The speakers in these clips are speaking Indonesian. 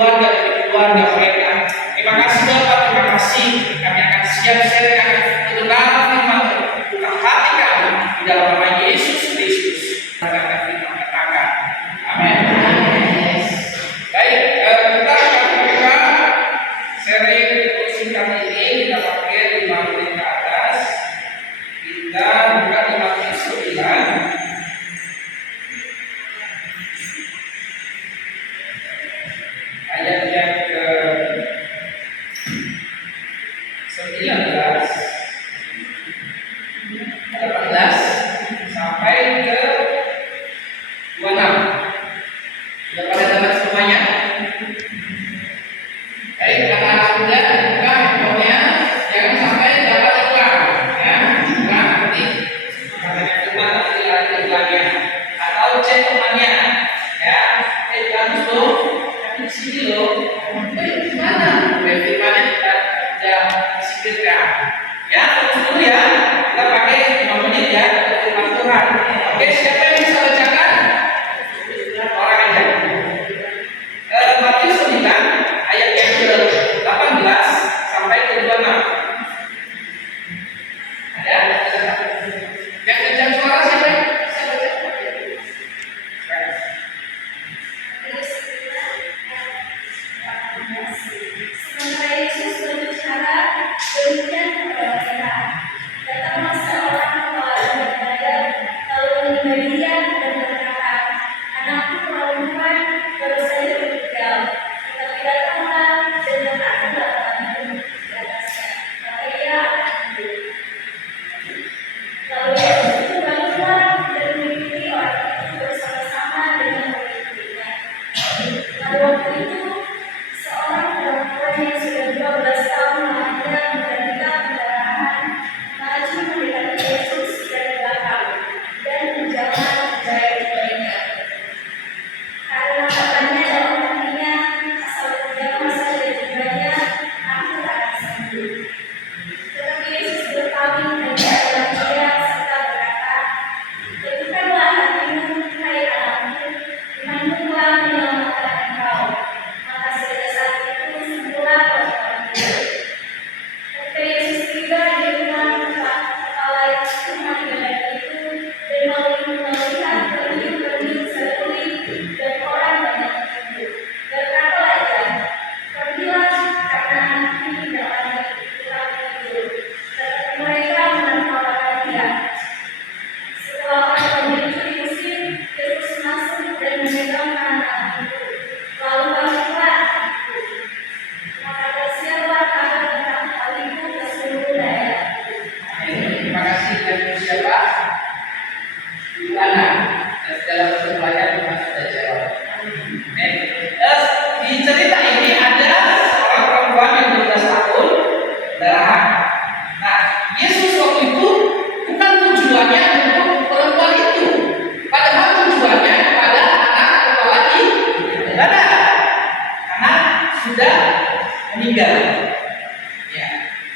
keluarga demi keluarga mereka. Terima kasih Bapak, terima kasih. Kami akan siap sharekan kebenaran firman buka hati kami di dalam nama Yesus Kristus. Karena firman katakan. Amin. Baik, kita akan buka seri singkat ini. Kita pakai 5 menit ke atas. Kita buka di Matius 9 ayat yang ke 19, 18 sampai ke 26. Sudah pada dapat semuanya? Baik, anak-anak muda, buka handphonenya, jangan sampai dapat iklan, ya. Bukan nanti katanya cuma nanti lari iklannya, atau cek temannya, ya. Bagus loh, tapi di sini loh. Gimana? Firmannya kita singkirkan. Ya, terus dulu ya. Kita pakai 5 menit ya untuk firman Tuhan. Oke, siapa yang bisa bacakan? Orang aja. Matius 9 ayat yang ke-18 sampai ke 26. Ada? Yang kencang suara siapa? Sementara Yesus berbicara demikian kepada mereka, datanglah seorang kepala ibadah lalu menimba dia dan berkata, anakku perempuan baru saja meninggal, tetapi datanglah dan letakkanlah tanganmu di atasnya, maka ia akan hidup. Lalu Yesus itu bangunlah dan mengikuti orang itu bersama-sama dengan murid-muridnya. Pada waktu itu seorang perempuan yang sudah 12 tahun lamanya menderita pendarahan maju mendekati Yesus dari belakang dan menjamah jari-jarinya. Karena katanya dalam hatinya, asal menjamah saja jarinya, aku akan sembuh. Tetapi Yesus berpaling dan menjamah dia serta berkata, teguhkanlah hatimu, hai anakku, imanmu telah menyelamatkan engkau. Maka sejak saat itu sembuhlah orang-orang. Ketika Yesus tiba di rumah kepala rumah ibadah itu dan melihat berliut-berliut seruling dan orang banyak hidup, berkatalah ia, pergilah karena anak ini tidak lagi tukang tidur. Tetapi mereka menertawakan dia. Setelah orang banyak itu diusir, Yesus masuk dan memegang anak itu. Lalu bangkitlah anakku. Maka tersiarlah kabar tentang hal itu ke seluruh daerah. Terima kasih dari siapa? Ibu Ana. Dan segala persoalan Tuhan sudah jawab. Di cerita ini ada seorang perempuan yang 12 tahun pendarahan. Nah, Yesus waktu itu bukan tujuannya untuk perempuan itu, padahal tujuannya kepada anak kepala ibadah karena sudah meninggal. Ya.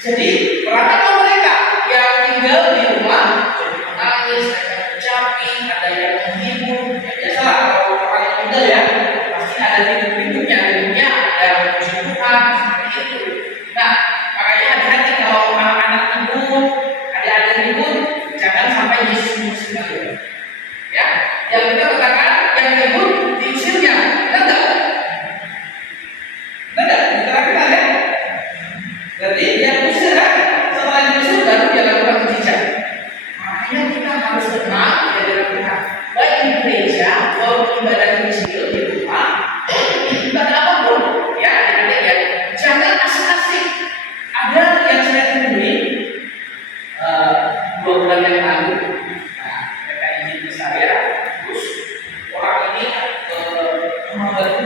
Jadi perhatikan mereka yang tinggal di rumah, jadi menangis, ada yang mencapi, ada yang menghibur. Ya biasalah kalau orang yang tinggal ya, pasti ada hibur-hiburnya, ada puji Tuhan seperti itu. Nah, makanya hati-hati kalau anak-anak hibur, ada hibur, jangan sampai Yesus musik. Ya, yang kita katakan yang hibur diusirnya, benar nggak? Benar, diterangkan ya. Berarti yang usir kan, setelah diusir baru dia lakukan mujizat. Makanya kita harus tenang ya dalam Tuhan. Baik di gereja, maupun ibadah kecil di rumah, ibadah apapun, ya adik-adik ya. Jangan asik-asik. Ada yang saya temui 2 bulan yang lalu. Nah, mereka izin ke saya, terus orang ini membantu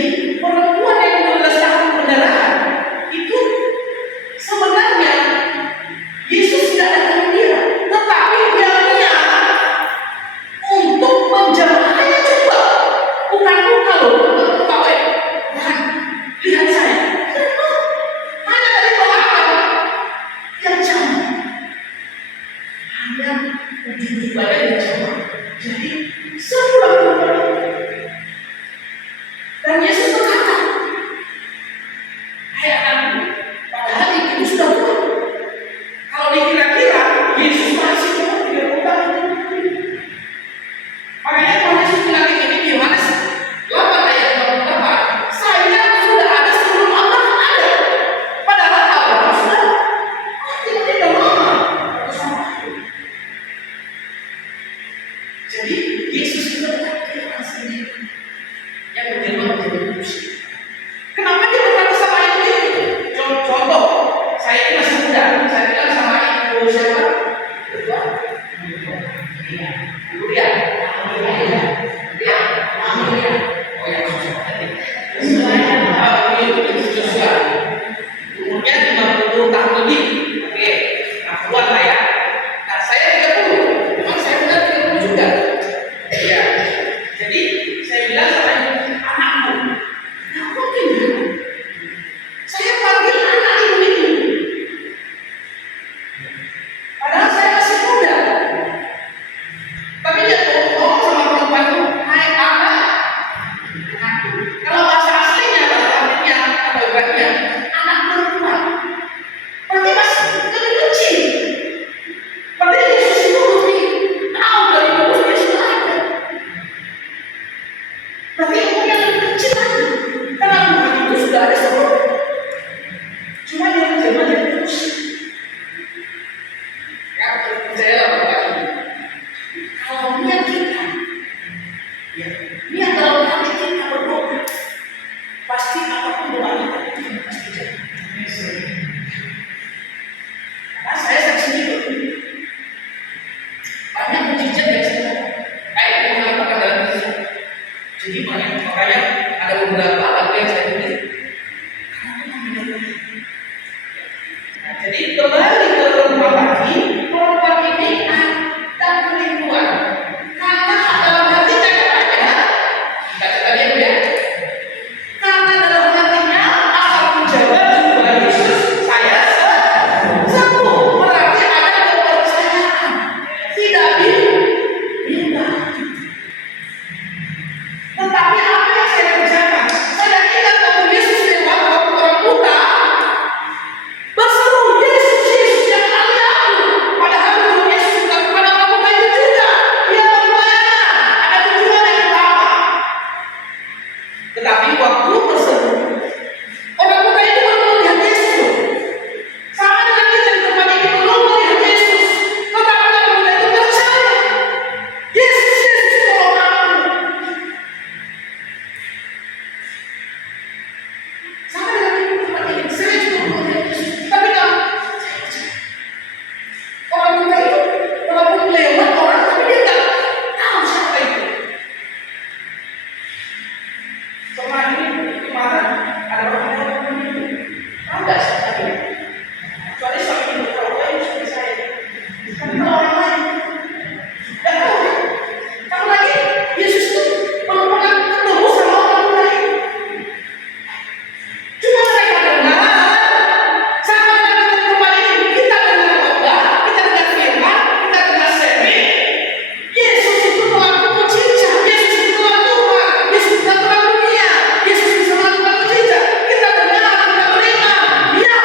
Jadi perempuan yang 12 tahun pendarahan itu sebenarnya Yesus tidak datang dia, tetapi dia niat untuk menjamahnya juga. Bukan luka loh, bukan luka. Bukan. Lihat saya. Hanya dari belakang yang jamah. Hanya ujung badan yang jamah. Jadi sebulan. Dan Yesus berkata, hai anakku, padahal itu sudah tua. Kalau dikira-kira, Yesus masih umur 30 tahun. Makanya kalau Yesus bilang ini di Yohanes 8 ayat 28, saya sudah ada sebelum Abraham ada. Padahal Abraham sudah tidak lama bersama aku. Jadi Yesus itu bukan Tuhan sendiri yang berjamaah menjadi manusia. Kenapa dia berkata sama ibu itu? Contoh, saya ini masih muda, saya bilang sama ibu siapa? Kemudian, oh ya, kemudian 50 tahun lebih, oke, 60-an lah ya. Nah, saya 30, memang saya benar 30 juga. Ya, jadi saya bilang sama ibu, anakku, nah mungkin saya panggil anak ibu itu. Padahal saya masih muda. Tapi dia ngomong sama perempuan itu, hai anak. Kalau bahasa aslinya, bahasa artinya, atau ibaratnya, anak perempuan. Berarti masih lebih kecil. Berarti Yesus itu lebih tahu dari umur dia sudah ada. Berarti umurnya lebih kecil lagi. Karena Tuhan itu sudah ada sebelum. Cuma dia menjelma jadi terus. Ya, percaya bahwa kalau niat kita, ya, niat dalam hati kita berdoa, pasti apapun doanya Tuhan pasti jadi. Karena saya saksi itu banyak mujizat yang saya kayak yang mengatakan dalam kisah. Jadi banyak, makanya ada beberapa lagu yang saya tulis. Nah, jadi kembali ke rumah lagi, perempuan ini ada kerinduan. Karena dalam hatinya katanya, baca tadi ya. Karena dalam hatinya asal menjaga jiwa Yesus, saya sembuh. Berarti ada kepercayaan, tidak bimbang. Tetapi apa yang saya kerjakan? Saya ingat waktu Yesus lewat waktu orang buta berseru, Yesus, Yesus yang kali aku. Padahal itu Yesus bukan kepada orang buta itu juga. Dia pelayanan, ada tujuan yang utama. Tetapi waktu berseru, orang buta itu belum melihat Yesus. Sama dengan kita di tempat ini belum melihat Yesus. Tetapi orang buta itu percaya. Yesus, Yesus tolong aku. Sama dengan ibu tempat ini, saya juga belum melihat Yesus. Tapi kalau saya percaya. Orang buta itu walaupun lewat orang, tapi dia nggak tahu siapa itu. Kemarin ada orang ini, tahu nggak siapa itu? Kecuali suami ibu tahu, suami saya. Tapi kalau orang lain nggak tahu. Kamu lagi Yesus itu belum pernah ketemu sama orang lain. Cuma mereka dengar, sama dengan di tempat ini kita dengar khotbah, kita dengar firman, kita dengar sharing. Yesus itu pelaku mujizat, Yesus itu Tuhan, Yesus itu terang dunia, Yesus bisa melakukan mujizat. Kita dengar, kita beriman, ya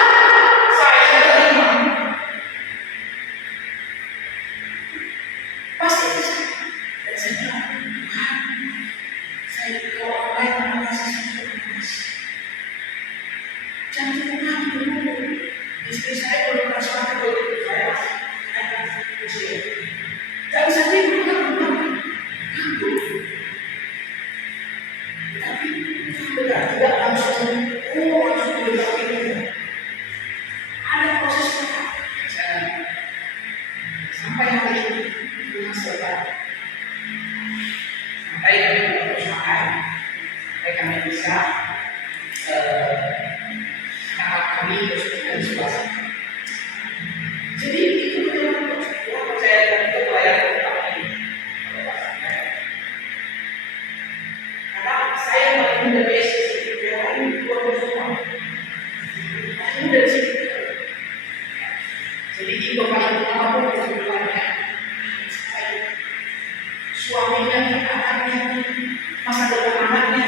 anak kami terus dari swasta. Jadi itu memang saya itu pelayanan kami. Karena saya paling muda basis yang lain dua semua. Paling muda di situ. Jadi itu paling utama pun kesimpulannya. Suaminya, anaknya, masa depan anaknya,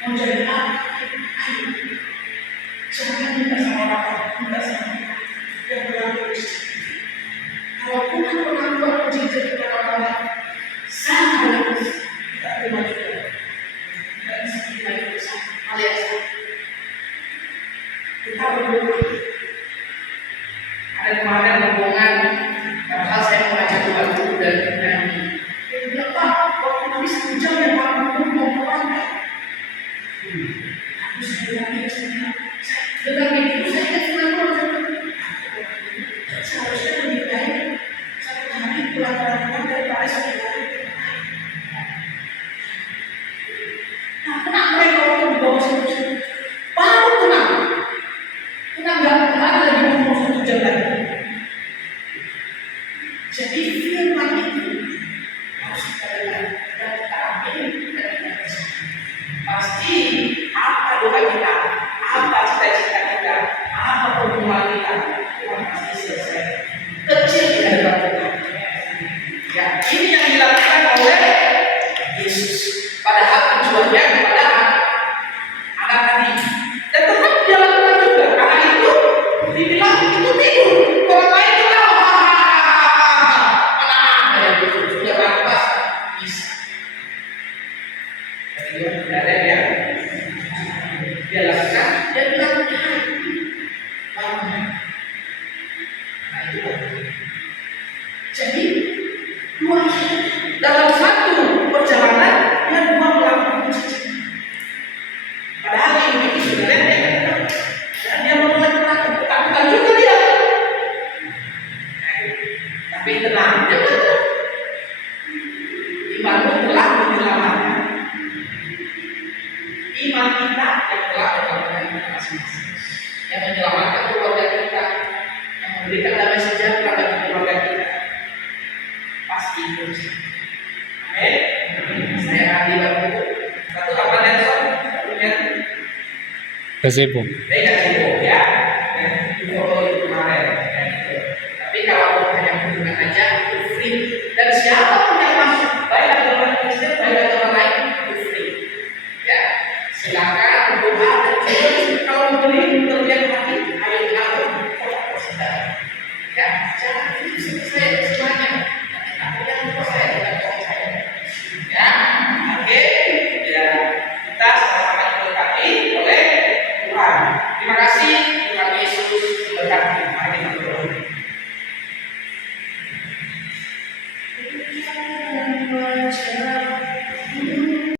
mau jadi apa? Jangan minta sama orang, minta sama yang berlaku. Kalau Tuhan mengampuni ujian kepada orang lain, saya harus tidak terima juga. Dan kita itu alias kita berdoa. Ada kemarin hubungan, padahal saya membaca Tuhan itu dan menyanyi. Dia bilang, Pak, waktu habis 1 jam yang Pak mau berangkat. Aku saya bilang, dengan itu saya seharusnya lebih baik 1 hari pulang berangkat daripada 1 hari. Nah, tenang mereka waktu di bawah situ. Baru tenang. Tenang gak ada lagi ngomong 1 jam lagi. Jadi firman itu harus kita dengar dan kita ambil dan kita bisa. Pasti apa doa kita, apa cita-cita kita, apa pertemuan kita, Tuhan pasti selesai. Kecil di hadapan Tuhan. Ya, ini yang dilakukan oleh Yesus. Padahal tujuannya kepada anak tadi. Dan tetap dia lakukan juga. Anak itu dibilang itu tidur. Orang lain itu tahu. Anak yang itu sudah bebas bisa. Jadi dia tidak ada yang dia lakukan. Dia bilang bangun. Nah itu. Jadi dalam satu perjalanan dia 2 melakukan mujizat. Padahal yang ini sebenarnya dan dia mau melakukan ketakutan juga dia. Tapi tenang, dia tenang. Imanmu telah menyelamatkan. Iman kita yang telah menyelamatkan kita masing-masing. Yang menyelamatkan keluarga kita, yang memberikan damai sejahtera bagi keluarga kita. Pasti itu. Amin. Saya akan dibantu. Satu apa Nelson? Satunya Facebook. saya sibuk ya. Di foto itu kemarin. Tapi kalau hanya kunjungan aja itu free. Dan siapapun yang masuk, baik agama Kristen, baik agama lain itu free. Ya, silakan berdoa dan kalau membeli terlihat hati, ayo ngatur kota saudara. Ya, jangan itu saya semuanya. Tapi yang lupa saya tidak tahu saya. Ya, oke. Ya, kita sama-sama diberkati oleh Tuhan. Terima kasih Tuhan Yesus memberkati. Mari kita berdoa. Tuhan